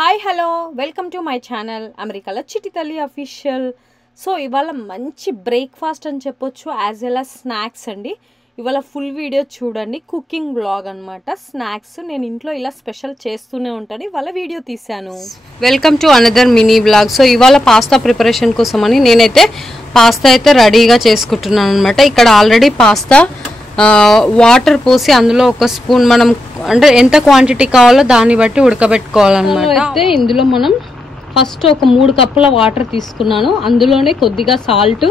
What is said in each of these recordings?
Hi hello welcome to my channel అమెరికాలో చిట్టి తల్లి అఫీషియల్. సో ఇవాళ మంచి బ్రేక్ఫాస్ట్ అని చెప్పొచ్చు, యాజ్ వెల్ యాజ్ స్నాక్స్ అండి. ఇవాళ ఫుల్ వీడియో చూడండి, కుకింగ్ బ్లాగ్ అనమాట. స్నాక్స్ నేను ఇంట్లో ఇలా స్పెషల్ చేస్తూనే ఉంటాను, ఇవాళ వీడియో తీసాను. Welcome to another mini blog. So ఇవాళ పాస్తా ప్రిపరేషన్ కోసమని నేనైతే పాస్తా అయితే రెడీగా చేసుకుంటున్నాను అనమాట. ఇక్కడ ఆల్రెడీ పాస్తా వాటర్ పోసి అందులో ఒక స్పూన్ మనం అంటే ఎంత క్వాంటిటీ కావాలో దాన్ని బట్టి ఉడకబెట్టుకోవాలన్నమాట. అయితే ఇందులో మనం ఫస్ట్ ఒక 3 కప్పుల వాటర్ తీసుకున్నాను. అందులోనే కొద్దిగా సాల్ట్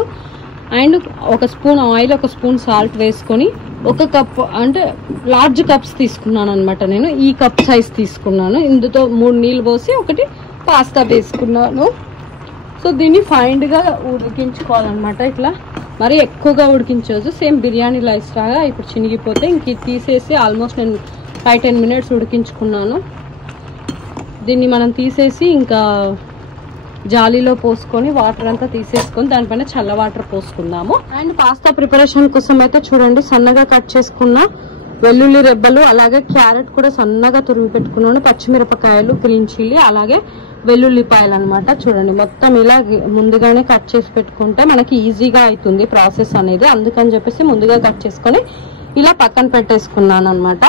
అండ్ ఒక స్పూన్ ఆయిల్, ఒక స్పూన్ సాల్ట్ వేసుకొని ఒక కప్ అంటే లార్జ్ కప్స్ తీసుకున్నాను అనమాట. నేను ఈ కప్ సైజ్ తీసుకున్నాను. ఇందులో 3 నీళ్ళు పోసి ఒకటి పాస్తా వేసుకున్నాను. సో దీన్ని ఫైన్గా ఉడికించుకోవాలన్నమాట. ఇట్లా మరి ఎక్కువగా ఉడికించవచ్చు, సేమ్ బిర్యానీ రైస్ లాగా. ఇప్పుడు చినిగిపోతే ఇంక తీసేసి ఆల్మోస్ట్ నేను 5-10 మినిట్స్ ఉడికించుకున్నాను. దీన్ని మనం తీసేసి ఇంకా జాలీలో పోసుకొని వాటర్ అంతా తీసేసుకొని దానిపైన చల్ల వాటర్ పోసుకుందాము. అండ్ పాస్తా ప్రిపరేషన్ కోసం అయితే చూడండి, సన్నగా కట్ చేసుకున్న వెల్లుల్లి రెబ్బలు, అలాగే క్యారెట్ కూడా సన్నగా తురిమి పెట్టుకున్నాను, పచ్చిమిరపకాయలు, గ్రీన్ చిల్లీ, అలాగే వెల్లుల్లిపాయలు అనమాట. చూడండి మొత్తం ఇలా ముందుగానే కట్ చేసి పెట్టుకుంటే మనకి ఈజీగా అవుతుంది ప్రాసెస్ అనేది. అందుకని చెప్పేసి ముందుగా కట్ చేసుకొని ఇలా పక్కన పెట్టేసుకున్నాను అనమాట.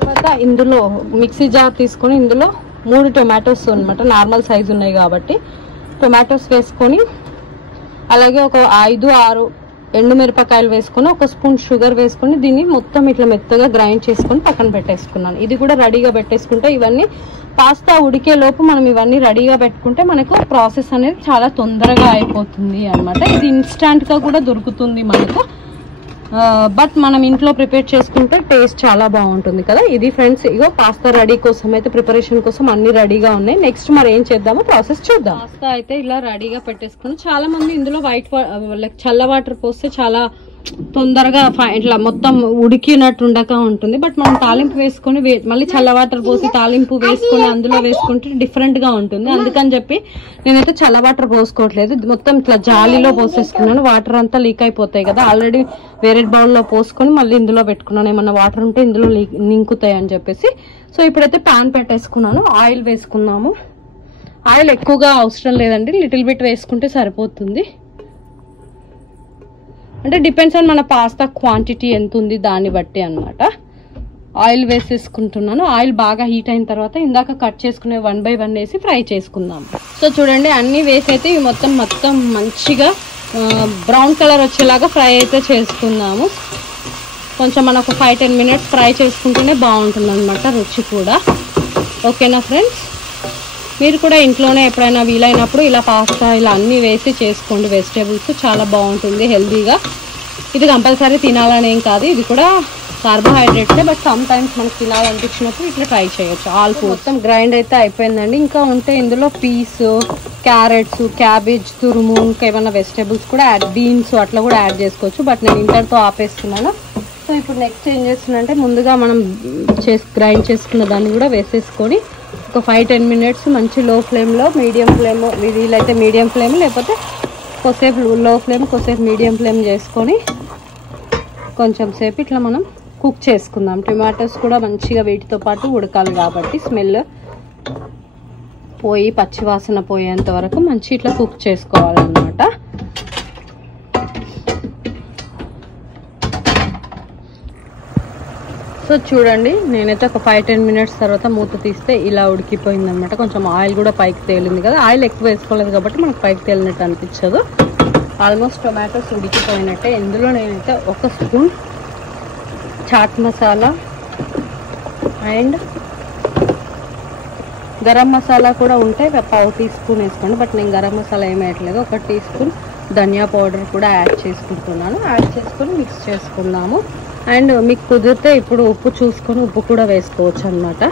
తర్వాత ఇందులో మిక్సీ జార్ తీసుకొని ఇందులో 3 టొమాటోస్ అనమాట, నార్మల్ సైజు ఉన్నాయి కాబట్టి టొమాటోస్ వేసుకొని, అలాగే ఒక 5-6 ఎండుమిరపకాయలు వేసుకొని, ఒక స్పూన్ షుగర్ వేసుకొని దీన్ని మొత్తం ఇట్లా మెత్తగా గ్రైండ్ చేసుకొని పక్కన పెట్టేసుకున్నాను. ఇది కూడా రెడీగా పెట్టేసుకుంటే ఇవన్నీ పాస్తా ఉడికే లోపు మనం ఇవన్నీ రెడీగా పెట్టుకుంటే మనకు ప్రాసెస్ అనేది చాలా తొందరగా అయిపోతుంది అనమాట. ఇది ఇన్స్టాంట్ గా కూడా దొరుకుతుంది మనకు, బట్ మనం ఇంట్లో ప్రిపేర్ చేసుకుంటే టేస్ట్ చాలా బాగుంటుంది కదా. ఇది ఫ్రెండ్స్, ఇగో పాస్తా రెడీ కోసం అయితే ప్రిపరేషన్ కోసం అన్ని రెడీగా ఉన్నాయి. నెక్స్ట్ మరి ఏం చేద్దామో ప్రాసెస్ చూద్దాం. పాస్తా అయితే ఇలా రెడీగా పెట్టేసుకుని, చాలా మంది ఇందులో చల్ల వాటర్ పోస్తే చాలా తొందరగా ఇట్లా మొత్తం ఉడికినట్టు ఉండక ఉంటుంది. బట్ మనం తాలింపు వేసుకొని మళ్ళీ చల్ల వాటర్ పోసి తాలింపు వేసుకొని అందులో వేసుకుంటే డిఫరెంట్ గా ఉంటుంది. అందుకని చెప్పి నేనైతే చల్ల వాటర్ పోసుకోవట్లేదు, మొత్తం ఇట్లా జాలీలో పోసేసుకున్నాను. వాటర్ అంతా లీక్ అయిపోతాయి కదా, ఆల్రెడీ వేరే బౌల్లో పోసుకొని మళ్ళీ ఇందులో పెట్టుకున్నాను. ఏమన్నా వాటర్ ఉంటే ఇందులో నింకుతాయి అని చెప్పేసి. సో ఇప్పుడైతే ప్యాన్ పెట్టేసుకున్నాను. ఆయిల్ వేసుకున్నాము. ఆయిల్ ఎక్కువగా అవసరం లేదండి, లిటిల్ బిట్ వేసుకుంటే సరిపోతుంది. అంటే డిపెండ్స్ ఆన్ మన పాస్తా క్వాంటిటీ ఎంత ఉంది దాన్ని బట్టి అనమాట. ఆయిల్ వేసేసుకుంటున్నాను. ఆయిల్ బాగా హీట్ అయిన తర్వాత ఇందాక కట్ చేసుకునే 1 by 1 వేసి ఫ్రై చేసుకుందాం. సో చూడండి అన్ని వేసి అయితే ఇవి మొత్తం మంచిగా బ్రౌన్ కలర్ వచ్చేలాగా ఫ్రై అయితే చేసుకుందాము. కొంచెం మనం ఒక 5-10 మినిట్స్ ఫ్రై చేసుకుంటేనే బాగుంటుంది అనమాట, రుచి కూడా. ఓకేనా ఫ్రెండ్స్, మీరు కూడా ఇంట్లోనే ఎప్పుడైనా వీలైనప్పుడు ఇలా పాస్తా ఇలా అన్నీ వేసి చేసుకోండి. వెజిటేబుల్స్ చాలా బాగుంటుంది, హెల్తీగా. ఇది కంపల్సరీ తినాలనేం కాదు, ఇది కూడా కార్బోహైడ్రేట్సే, బట్ సమ్ టైమ్స్ మనకు తినాలనిపించినప్పుడు ఇట్లా ట్రై చేయొచ్చు. ఆల్ మొత్తం గ్రైండ్ అయితే అయిపోయిందండి. ఇంకా ఉంటే ఇందులో పీస్, క్యారెట్స్, క్యాబేజ్ తురుము, ఇంకా ఏమైనా వెజిటేబుల్స్ కూడా బీన్స్ అట్లా కూడా యాడ్ చేసుకోవచ్చు, బట్ నేను ఇంతటితో ఆపేస్తున్నాను. సో ఇప్పుడు నెక్స్ట్ ఏం చేస్తున్నంటే, ముందుగా మనం గ్రైండ్ చేసుకున్న దాన్ని కూడా వేసేసుకొని ఒక 5-10 మినిట్స్ మంచి లో ఫ్లేమ్లో, మీడియం ఫ్లేమ్, వీలైతే మీడియం ఫ్లేమ్, లేకపోతే కొద్దిసేపు లో ఫ్లేమ్, కొద్దిసేపు మీడియం ఫ్లేమ్ చేసుకొని కొంచెం సేపు ఇట్లా మనం కుక్ చేసుకుందాం. టొమాటోస్ కూడా మంచిగా వీటితో పాటు ఉడకాలి కాబట్టి స్మెల్ పోయి పచ్చివాసన పోయేంత వరకు మంచి ఇట్లా కుక్ చేసుకోవాలన్నమాట. సో చూడండి నేనైతే ఒక 5-10 మినిట్స్ తర్వాత మూత తీస్తే ఇలా ఉడికిపోయింది అనమాట. కొంచెం ఆయిల్ కూడా పైకి తేలింది కదా, ఆయిల్ ఎక్కువ వేసుకోలేదు కాబట్టి మనకు పైకి తేలినట్టు అనిపించదు. ఆల్మోస్ట్ టొమాటోస్ ఉడికిపోయినట్టే. ఇందులో నేనైతే 1 స్పూన్ చాట్ మసాలా అండ్ గరం మసాలా కూడా ఉంటే 1/2 టీ స్పూన్ వేసుకోండి, బట్ నేను గరం మసాలా ఏమి వేయట్లేదు. 1 టీ స్పూన్ ధనియా పౌడర్ కూడా యాడ్ చేసుకుంటున్నాను. యాడ్ చేసుకొని మిక్స్ చేసుకున్నాము. అండ్ మీకు కుదిరితే ఇప్పుడు ఉప్పు చూసుకొని ఉప్పు కూడా వేసుకోవచ్చు అనమాట.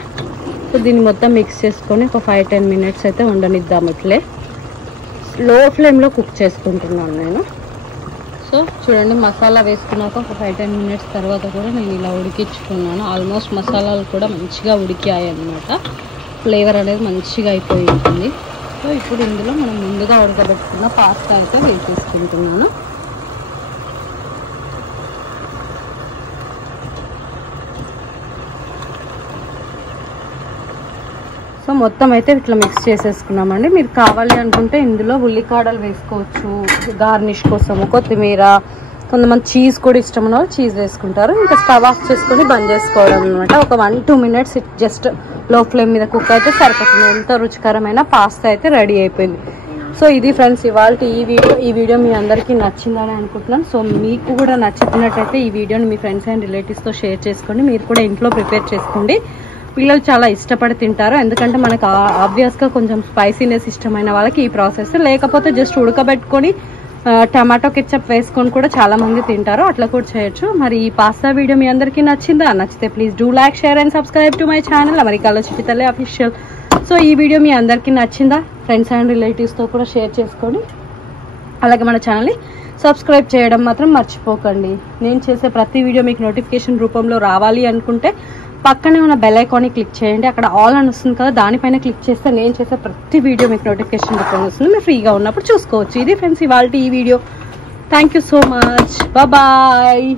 సో దీన్ని మొత్తం మిక్స్ చేసుకొని ఒక 5-10 మినిట్స్ అయితే ఉండనిద్దాం. ఇట్లే లో ఫ్లేమ్లో కుక్ చేసుకుంటున్నాను నేను. సో చూడండి మసాలా వేసుకున్నాక ఒక 5-10 మినిట్స్ తర్వాత కూడా నేను ఇలా ఉడికించుకున్నాను. ఆల్మోస్ట్ మసాలాలు కూడా మంచిగా ఉడికాయి అన్నమాట, ఫ్లేవర్ అనేది మంచిగా అయిపోయి ఉంటుంది. సో ఇప్పుడు ఇందులో మనం ముందుగా ఉడకబెట్టుకున్న పాస్తా అయితే వేసేసుకుంటున్నాను. సో మొత్తం అయితే ఇట్లా మిక్స్ చేసేసుకున్నామండి. మీరు కావాలి అనుకుంటే ఇందులో ఉల్లికాడలు వేసుకోవచ్చు గార్నిష్ కోసము, కొత్తిమీర, కొంతమంది చీజ్ కూడా ఇష్టం ఉన్న వాళ్ళు చీజ్ వేసుకుంటారు. ఇంకా స్టవ్ ఆఫ్ చేసుకొని బంద్ చేసుకోవడం అనమాట. ఒక 1-2 మినిట్స్ జస్ట్ లో ఫ్లేమ్ మీద కుక్ అయితే సరిపోతుంది. ఎంతో రుచికరమైన పాస్తా అయితే రెడీ అయిపోయింది. సో ఇది ఫ్రెండ్స్ ఇవాళ ఈ వీడియో మీ అందరికీ నచ్చిందని అనుకుంటున్నాను. సో మీకు కూడా నచ్చుతున్నట్టయితే ఈ వీడియోని మీ ఫ్రెండ్స్ అండ్ రిలేటివ్స్తో షేర్ చేసుకోండి. మీరు కూడా ఇంట్లో ప్రిపేర్ చేసుకోండి. పిల్లలు చాలా ఇష్టపడి తింటారు. ఎందుకంటే మనకు ఆబ్వియస్గా కొంచెం స్పైసీనెస్ ఇష్టమైన వాళ్ళకి ఈ ప్రాసెస్, లేకపోతే జస్ట్ ఉడకబెట్టుకొని టమాటో కెచప్ వేసుకొని కూడా చాలా మంది తింటారు. అట్లా కూడా చేయొచ్చు. మరి ఈ పాస్తా వీడియో మీ అందరికీ నచ్చిందా? నచ్చితే please do like, share and subscribe to my channel అమెరికాలో చిట్టి తల్లి అఫీషియల్. సో ఈ వీడియో మీ అందరికీ నచ్చిందా? ఫ్రెండ్స్ అండ్ రిలేటివ్స్తో కూడా షేర్ చేసుకోండి. అలాగే మన ఛానల్ని సబ్స్క్రైబ్ చేయడం మాత్రం మర్చిపోకండి. నేను చేసే ప్రతి వీడియో మీకు నోటిఫికేషన్ రూపంలో రావాలి అనుకుంటే పక్కనే ఉన్న బెల్ ఐకాన్ని క్లిక్ చేయండి. అక్కడ ఆల్ అని వస్తుంది కదా, దానిపైన క్లిక్ చేస్తే నేను చేసే ప్రతి వీడియో మీకు నోటిఫికేషన్ రూపంలో వస్తుంది. మీరు ఫ్రీగా ఉన్నప్పుడు చూసుకోవచ్చు. ఇది ఫ్రెండ్స్ ఇవాళ ఈ video. Thank you so much. Bye.